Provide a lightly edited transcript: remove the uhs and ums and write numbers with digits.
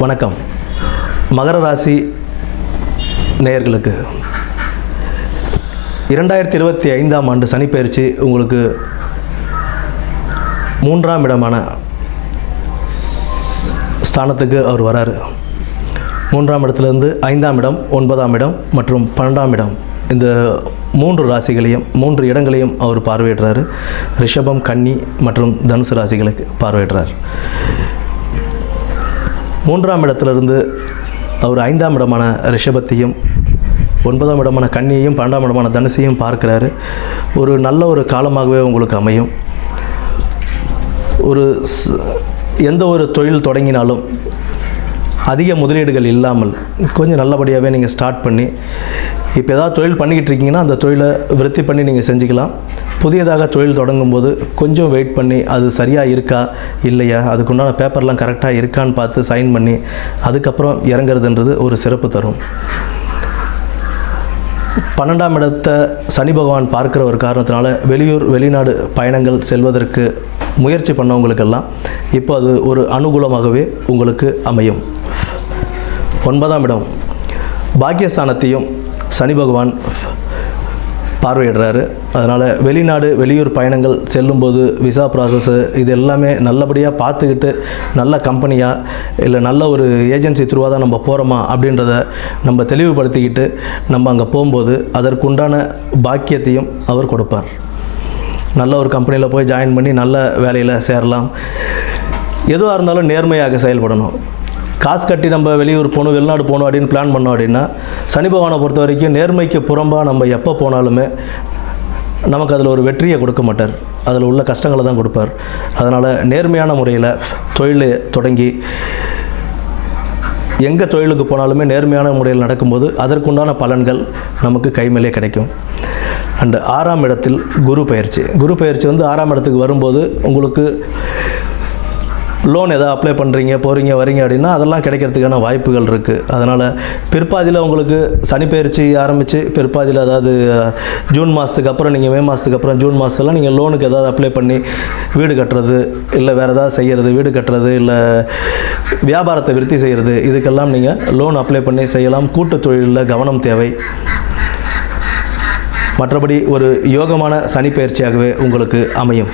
வணக்கம். மகர ராசி நேயர்களுக்கு 2025ஆம் ஆண்டு சனிப்பெயர்ச்சி உங்களுக்கு 3ஆம் இடமான ஸ்தானத்துக்கு அவர் வராரு. 3ஆம் இடத்துலேருந்து 5ஆம் இடம், 9ஆம் இடம் மற்றும் 12ஆம் இடம், இந்த 3 ராசிகளையும் 3 இடங்களையும் அவர் பார்வையிடுறாரு. ரிஷபம், கன்னி மற்றும் தனுசு ராசிகளுக்கு பார்வையிடுறார். 3ஆம் இடத்திலிருந்து அவர் 5ஆம் இடமான ரிஷபத்தையும் 9ஆம் இடமான கன்னியையும் 12ஆம் இடமான தனுசையும் பார்க்கிறாரு. ஒரு நல்ல ஒரு காலமாகவே உங்களுக்கு அமையும். எந்த ஒரு தொழில் தொடங்கினாலும் அதிக முதலீடுகள் இல்லாமல் கொஞ்சம் நல்லபடியாகவே நீங்கள் ஸ்டார்ட் பண்ணி, இப்போ ஏதாவது தொழில் பண்ணிக்கிட்டு இருக்கீங்கன்னா அந்த தொழிலை விருத்தி பண்ணி நீங்கள் செஞ்சுக்கலாம். புதியதாக தொழில் தொடங்கும்போது கொஞ்சம் வெயிட் பண்ணி அது சரியாக இருக்கா இல்லையா, அதுக்குண்டான பேப்பர்லாம் கரெக்டாக இருக்கான்னு பார்த்து சைன் பண்ணி அதுக்கப்புறம் இறங்குறதுன்றது ஒரு சிறப்பு தரும். 12ஆம் இடத்தை சனி பகவான் பார்க்குற ஒரு காரணத்தினால வெளியூர் வெளிநாடு பயணங்கள் செல்வதற்கு முயற்சி பண்ணவங்களுக்கெல்லாம் இப்போ அது ஒரு அனுகூலமாகவே உங்களுக்கு அமையும். 9ஆம் இடம் பாக்கியஸ்தானத்தையும் சனி பகவான் பார்வையிடுறாரு. அதனால் வெளிநாடு வெளியூர் பயணங்கள் செல்லும்போது விசா ப்ராசஸ்ஸு இது எல்லாமே நல்லபடியாக பார்த்துக்கிட்டு, நல்ல கம்பெனியாக இல்லை நல்ல ஒரு ஏஜென்சி த்ரூவாக தான் நம்ம போகிறோமா அப்படின்றத நம்ம தெளிவுபடுத்திக்கிட்டு நம்ம அங்கே போகும்போது அதற்குண்டான பாக்கியத்தையும் அவர் கொடுப்பார். நல்ல ஒரு கம்பெனியில் போய் ஜாயின் பண்ணி நல்ல வேலையில் சேரலாம். எதுவாக இருந்தாலும் நேர்மையாக செயல்படணும். காசு கட்டி நம்ம வெளியூர் போகணும், வெளிநாடு போகணும் அப்படின்னு பிளான் பண்ணோம் அப்படின்னா, சனி பகவானை பொறுத்த வரைக்கும் நேர்மைக்கு புறம்பாக நம்ம எப்போ போனாலுமே நமக்கு அதில் ஒரு வெற்றியை கொடுக்க மாட்டார். அதில் உள்ள கஷ்டங்களை தான் கொடுப்பார். அதனால் நேர்மையான முறையில் தொழிலை தொடங்கி எங்கே தொழிலுக்கு போனாலுமே நேர்மையான முறையில் நடக்கும்போது அதற்குண்டான பலன்கள் நமக்கு கைமேலே கிடைக்கும். அண்டு 6ஆம் இடத்தில் குரு பயிற்சி. குரு பயிற்சி 6ஆம் இடத்துக்கு வரும்போது உங்களுக்கு லோன் எதாவது அப்ளை பண்ணுறீங்க, போகிறீங்க வரீங்க அப்படின்னா அதெல்லாம் கிடைக்கிறதுக்கான வாய்ப்புகள் இருக்குது. அதனால் பிற்பாதியில் உங்களுக்கு சனிப்பெயர்ச்சி ஆரம்பித்து பிற்பாதியில், அதாவது ஜூன் மாதத்துக்கு அப்புறம், நீங்கள் மே மாதத்துக்கு அப்புறம் ஜூன் மாதத்துலாம் நீங்கள் லோனுக்கு எதாவது அப்ளை பண்ணி வீடு கட்டுறது இல்லை வேறு ஏதாவது செய்கிறது, வீடு கட்டுறது இல்லை வியாபாரத்தை விருத்தி செய்கிறது, இதுக்கெல்லாம் நீங்கள் லோன் அப்ளை பண்ணி செய்யலாம். கூட்டு தொழிலில் கவனம் தேவை. மற்றபடி ஒரு யோகமான சனிப்பெயர்ச்சியாகவே உங்களுக்கு அமையும்.